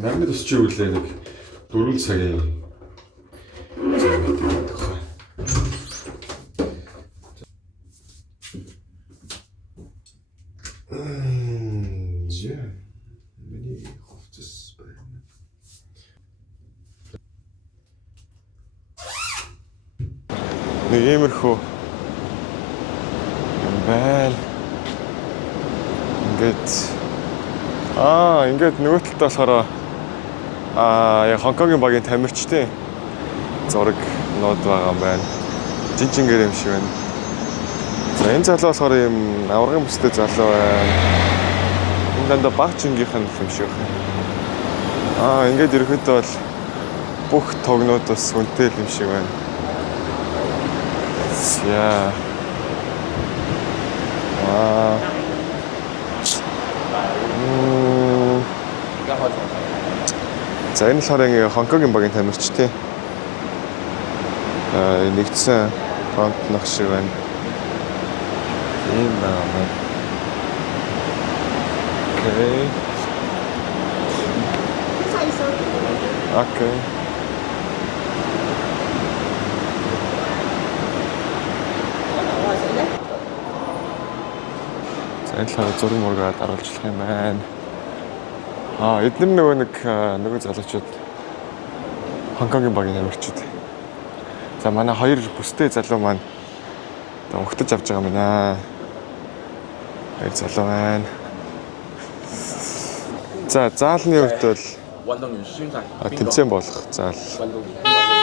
Намайг тусч ивэл нэг 4 цагийн миний хувцас байна. Нэг иймэрхүү юм байна. Ингээд нөгөө талд болохоор яг Хонконгийн багийн тамирчдын зураг нод байгаа юм байна. Жинжингээр юм шиг байна. За энэ залуу болохоор юм аврагын бүстэй залуу байна. Энэ дандаа баг чингийнх нь юм шиг байна. Ингээд ерөөхдөө бол бүх тогнууд бас үнэтэй юм шиг байна. Яа. За энэ болохоор Хонконгийн багийн тамирчдын нэгдсэн фронт нах шиг байна. Ийм байна. Окей. За энэ болохоор зураг мургаар даруулжлах юм байна. Эдгээр нөгөө залуучууд Хонконгийн багийн тамирчид. За манай хоёр бүстэй залуу маань өгтөж авч байгаа юм байна. Хоёр залуу байна. За заалны хувьд бол тэмцээн болох заал,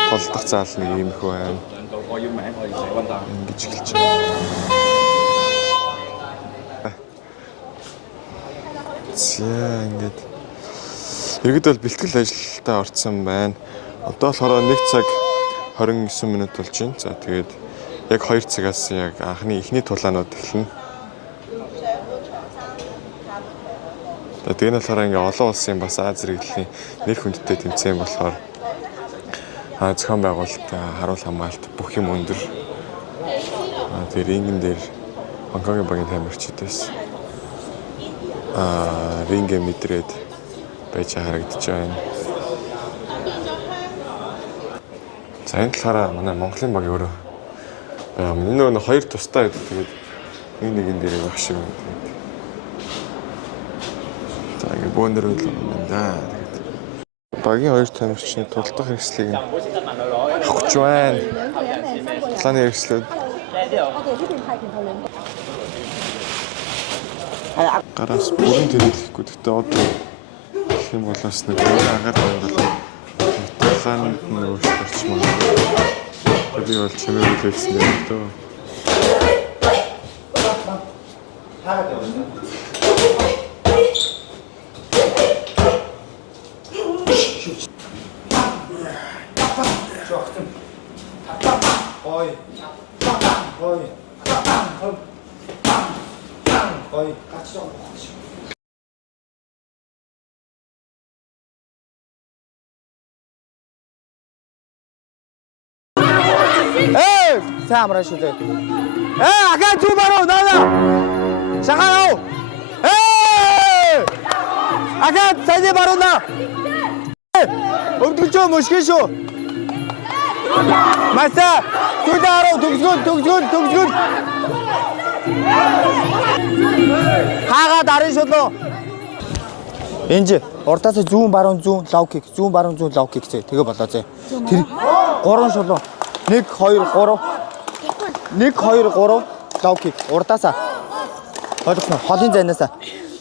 толдох заал нэг иймэрхүү байна. Ингэж эхэлж байна. За ингэж ерөөдөө бэлтгэл ажилдаа орсон байна. Одоо болохоор 1 цаг 29 минут болж байна. За тэгээд яг 2 цагаас яг анхны эхний тулаанууд эхэлнэ. Тэгээд болохоор ингээ олон улсын бас Аз зэрэглэлийн нэр хүндтэй тэмцээн болохоор зохион байгуулалт, харуул хамгаалалт бүх юм өндөр. Тэгээд рингэн дээр Хонконгийн багийн тамирчидээс рингээ мэдрээд байж харагдаж байна. За энэ талаараа манай Монголын баг өөрөө энэ нөгөө хоёр тустай байдаг. Тэгээд нэгэн дээр явах шиг байна. За ингэ бөөндөр үйл юм да. Багийн хоёр тамирчны тулдах хэрэгслийг авах гэж байна. Планы хэрэгслүүд гараас бүрэн тэрэлэхгүй. Гэхдээ одоо гэх юм бол бас нэг агаар хангал талаанд нь өөрчлөгдөж байна. Би бол чимээ үлээсэн юм дөө. сайн амраа шүү дээ. Ахаа зүү баруу наа. Шахаа. Ахаа цааны баруу наа. Өвдгөж мөшгөө шүү. Маса түдааруу төгсгөн. Хаагаа дарын шулуу. Энж урдаас зүүн баруун зүүн лоукик зэ тэгээ болоо зэ. Тэр 3 шулуу. 1 2 3 лоукик урдаасаа ойлгосноо холын зайнаасаа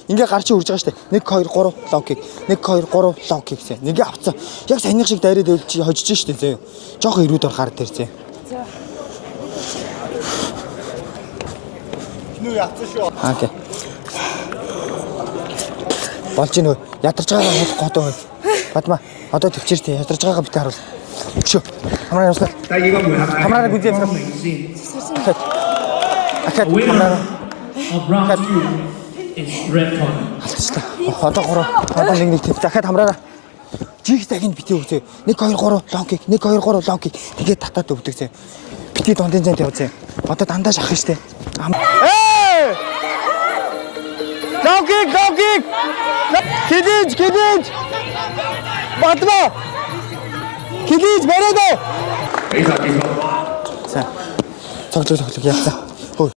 ингээ гарч үрж байгаа штэ 1 2 3 лоукик 1 2 3 лоукик зэ нэгэ авцсан яг саяных шиг дайраад өвлж хожиж штэ зэ жоох ирүүд орохаар тэр зэ нүү явцсан шүү окей болж гинөө ядарч байгаа болох годоо бадма одоо төвчээр тий ядарч байгаа битээ харуул шүү хамраа явуулаа хамраа гүзээ Ахад хамраа одоо нэг төв захад хамраа жиг цагийн битээ үзээ 1 2 3 лоукик 1 2 3 лоукик тэгээд татаад өвдөг зэ битээ дондын зайд явзээ одоо дандаа шахах штэ лоукик Кидэж Бадма. Килиж бариад оо. За. Цоглог яасан. Хөө.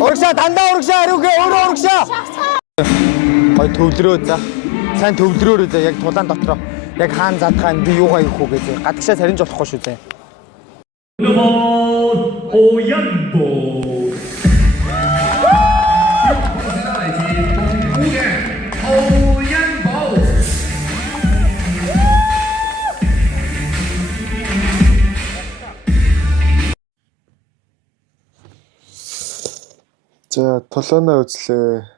Урагшаа дандаа урагшаа хариугээ өөрөө урагшаа. Гой төвлөрөө за. Сайн төвлөрөөрөө за яг тулаан дотроо. Яг хаан задгаан би юугаа хийх үү гэж. Гадагшаа саринж болохгүй шүү зэ. 오연보 За толооноо үзлээ.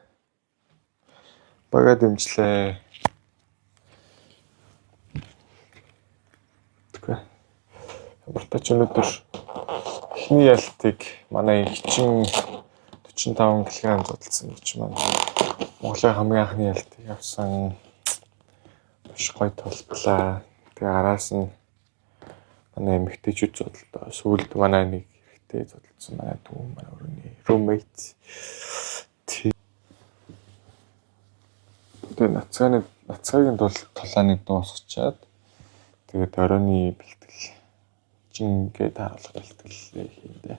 Бага дэмжлээ. Тэгвэл Ямартач өнөөдөр эхний ялтыг манай хичин 45 кг зодтолсон гэж маань Монголын хамгийн анхны ялтыг авсан. Маш гоё толблаа. Тэгээ араас нь манай эмэгтэйчүүд зодтолдоо. Сүүлд манай нэг эмэгтэй зодтолсон. Манай дүү манай өрөөний roommate. Тэгээ нацаагийн толааныг дуусгачаад тэгээд оройны бэлтгэл жингээ тааруулах бэлтгэлээ хийндэ.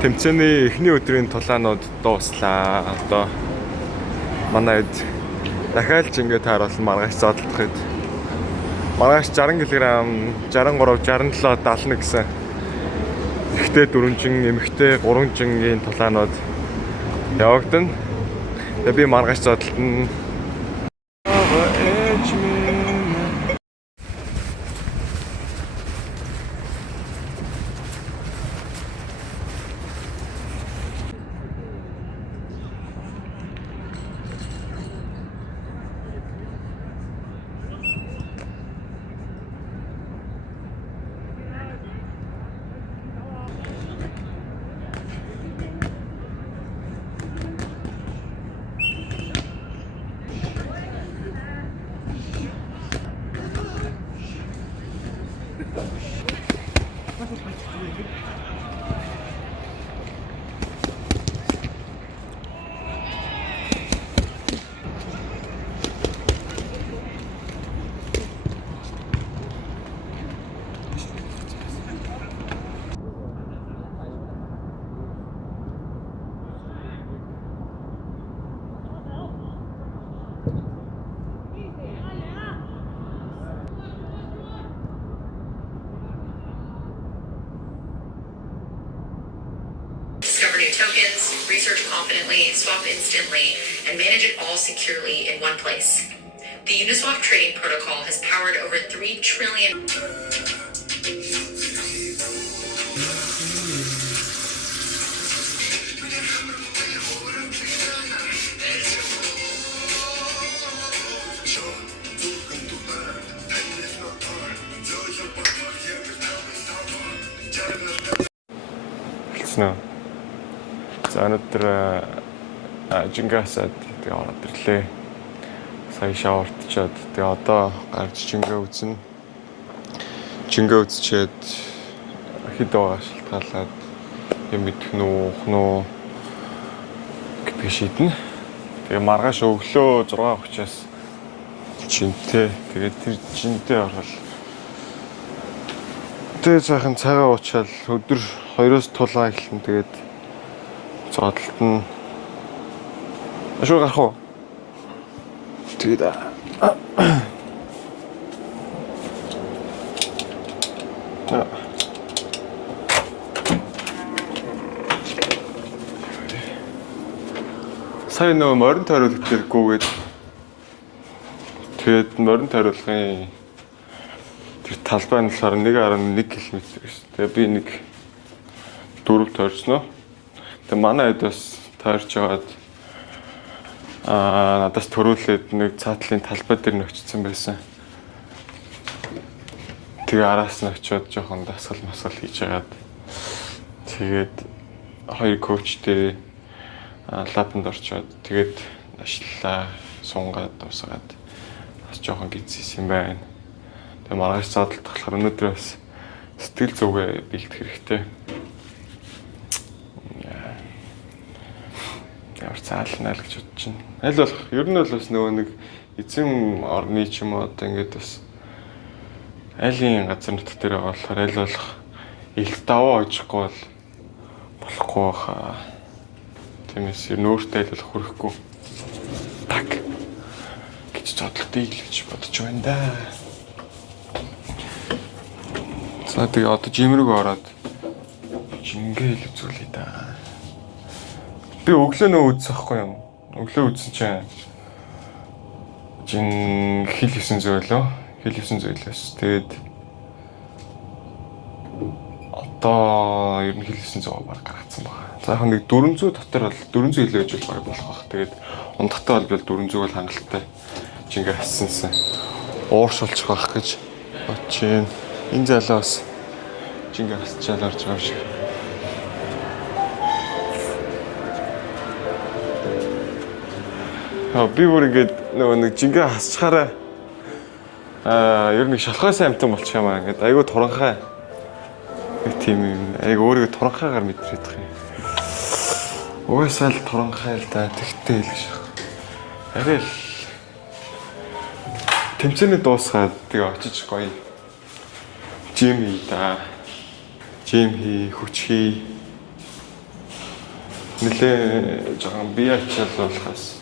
Тэмцээний эхний өдрийн тулаанууд дууслаа. Одоо манай хэд дахиад жингээ тааруулсан маргааш зодлох хэд. Маргааш 60 кг, 63, 67, 70 гэсэн. Эхтэй 4 жин, эмэгтэй 3 жингийн тулаанууд явагдана. Тэгээ би маргааш зодлолтно. Discover new tokens, research confidently, swap instantly, and manage it all securely in one place. The Uniswap trading protocol has powered over 3 trillion. За өнөөдөр жингаасаад тэгээ ороод ирлээ. Сая шавартчаад тэгээ одоо гарч жингээ үзнэ. Жингээ үзчихэд хэд байгаа шалтгаалаад юм идэх нү, уух нү гэдгийг шийднэ. Тэгээ маргааш өглөө 6:30-аас жинтэй. Тэгээд тэр жинтэй орвол тэгээ сайхан цагаа уучаал өдөр 2-оос тулаан эхэлнэ. Тэгээд зодтолт нь ашиг гарах уу? Тэгээд сая нөө морин тойруулах хэрэггүйгээд тэгээд морин тойруулгын тэр талбай нь болохоор 1.1 км гэсэн. Тэгээ би нэг 4 тойрсноо. Тэгээ манай хэд бас тойрч яваад надаас төрүүлээд нэг цаатлын талбай дээр нөхцсөн байсан. Тэгээ араас нь очиод жоохон дасгал масгал хийж яагаад тэгээд хоёр коуч дээр лабанд орчоод тэгээд ашлаа, сунгаад дуусгаад бас жоохон гизсэн юм байна. Тэгээ маргааш задлалт болохоор өнөөдөр бас сэтгэл зүгээ бэлдэх хэрэгтэй. Ямар цаална л гэж бодож байна. Аль болох ер нь бол бас нөгөө нэг эзэн орны ч юм уу одоо ингээд бас айлын газар нутг дээр байгаа болохоор аль болох их даваа очихгүй бол болохгүй баха. Тиймээс ер нь өөртөө аль болох хүрэхгүй. Так гэж зодлогдъё л гэж бодож байна да. За тэгээ одоо жим рүү ороод жингээл үзүүлээ да. Би өглөө нөө үзсэхгүй юм. Өглөө үзсэн чинь жин хил 900 лээс. Тэгээд одоо ер нь хил 900 баг гаргацсан байна. За яг нэг 400 дотор бол 400 илүү гэж баг болох баг. Тэгээд ундахтай бол 400 бол хангалттай жингээ хасsanсан. Ууршуулчих байх гэж бодож байна. Энэ залуус жингээ хасчаал орж байгаа юм шиг. Би бүр ингээд нөгөө нэг жингээ хасчаараа ер нь шалхай сайн амтан болчих юм аа. Ингээд айгүй туранхай. Нэг тийм юм. Айгүй өөрийгөө туранхайгаар мэдрээд байгаа юм. Уусаал туранхай л да. Тэгтээ л гэж. Арай л тэмцээний дуусгаад тэгээ очиж гоё. Жим хий да. Жим хий, хүч хий. Нэлээ жоохон бие ачаал болохоос.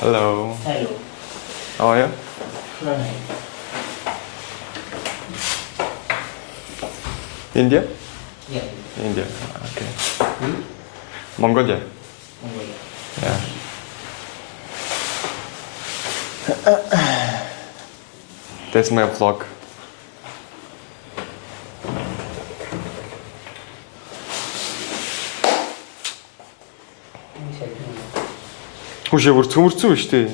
Hello. Hello. How are you? Fine. India? Yeah. India. Okay. Mongolia. Mongolia. Yeah. That's my vlog. Хүшээ бүр цөмөрцөн биш үү?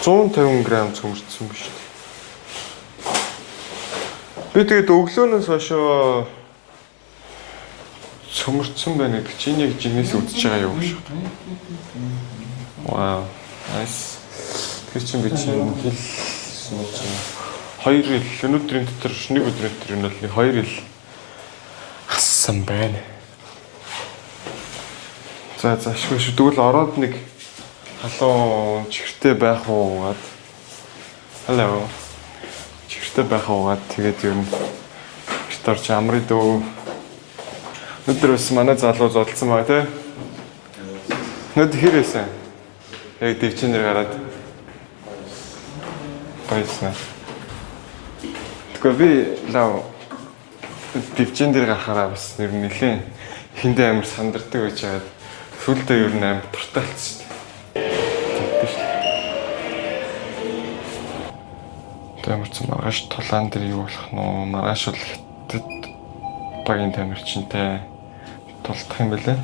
150 г цөмөрцөн биш үү? Би тэгээд өглөөнөөс хойшоо цөмөрцөн байна гэдэг чинь яг жинээс үдчихэж байгаа юм шиг. Wow. Nice. Тэр чинь би чинь хэл 2 ил өнөөдрийн дотор нэг өдрийн дотор энэ бол 2 ил хассан байна. За ашгүй тэгвэл ороод нэг халуун чихртэй байх уугаад. Hello. Чихртэй байх уугаад тэгээд ер нь гэртэрч амрын дөө. Өнөөдөр бас манай залуу зодолсон байгаа тий. Өнөөдөр хэрээсэн. Яг дэвчнэр гараад. Баясна. Тэгэхээр би лав дэвчэн дээр гарахаараа бас нэр нэлээ хиндэ амир сандардаг байж байгаа. Сүлдээ ер нь амар туртаалцсан. Тамирч маргааш тулаан дээр юу болох нь маргааш бол хятад багийн тамирчинтай тулдах юм байлээ.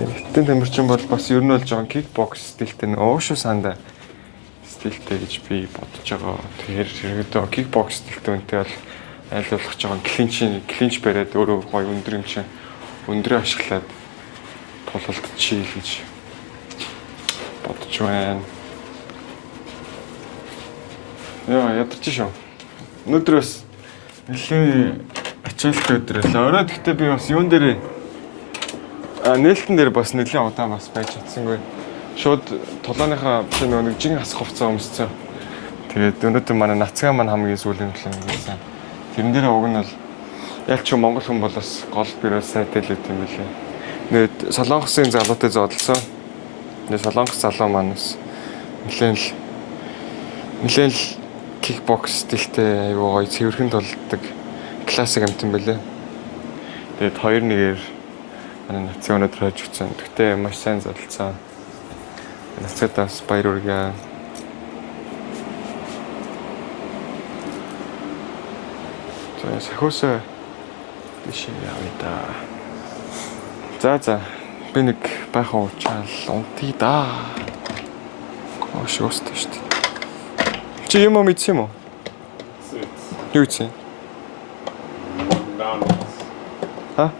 Хятадын тамирчин бол бас ер нь бол жоон кикбокс стилтэй нэг оошо санда стилтэй гэж би бодож байгаа. Тэгэхээр хэрэгдээ кикбокс стилтэй үнтэй бол аль болох жоон клинч бариад өөрөө гоё өндөр юм чинь өндрөө ашиглаад тулалдчихъя гэж бодож байна. Яа, ядарч шүү. Өнөөдөр бас нэлээд ачаалттай өдөр л. Оройд гэхдээ би бас юун дээр нээлтэн дээр бас нэлээд удаан бас байж чадсангүй. Шууд толооныхаа биш нэг жин асах хувцас өмсцөө. Тэгээд өнөөдөр манай нацгаа маань хамгийн сүүлийн төлөв гэсэн. Тэрэн дээр уг нь бол ялч Монгол хүн болоос гол бирөө сайтай л үт юм билээ. Нэг Солонгосын залуутай зодолсон. Нэг Солонгос залуу манаас нэлээд л кикбокс стилтэй аюу гоё цэвэрхэн толдог классик амт юм байлээ. Тэгээд 2-1-ээр манай нацгаа өнөдөр хойж өгсөн. Тэгтээ маш сайн зодолсон. Нацгатаас баяр хүргэе. Сахиусаа биш явъя да. За би нэг байхаа уучаал унтъя да. Ошоостой шүү дээ. Чи юм мэдсэн юм уу? Юу гэсэн? Ха?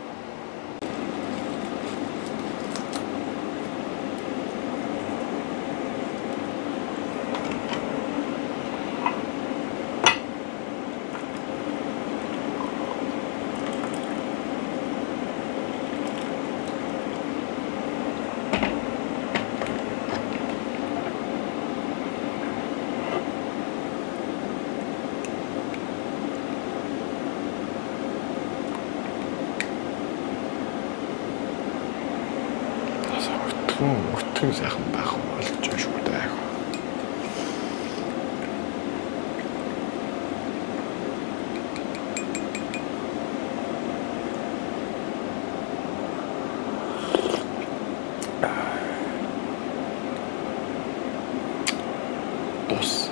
Өтгөн сайхан байх болж байгаа шүү дээ. Тус.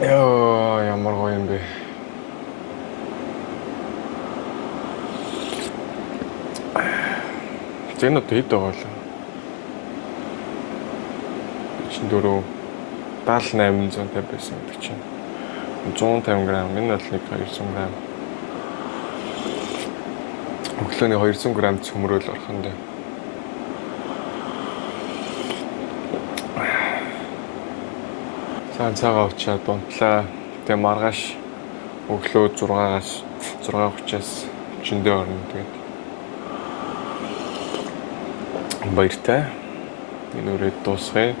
Яа, ямар гоё юм бэ. Зэнэ дэд байгаа л. 44 7850 байсан гэдэг чинь 150 г. Энэ бол нэг 200 г. Өглөөний 200 г цөмрөөл орох нь дээ. Цагаа авчаад дунтлаа. Тэгээ маргааш өглөө 6-аас 6:30-аас чиндээ орно тэгээд. Баяртай. Энэ үрээд дуусгая.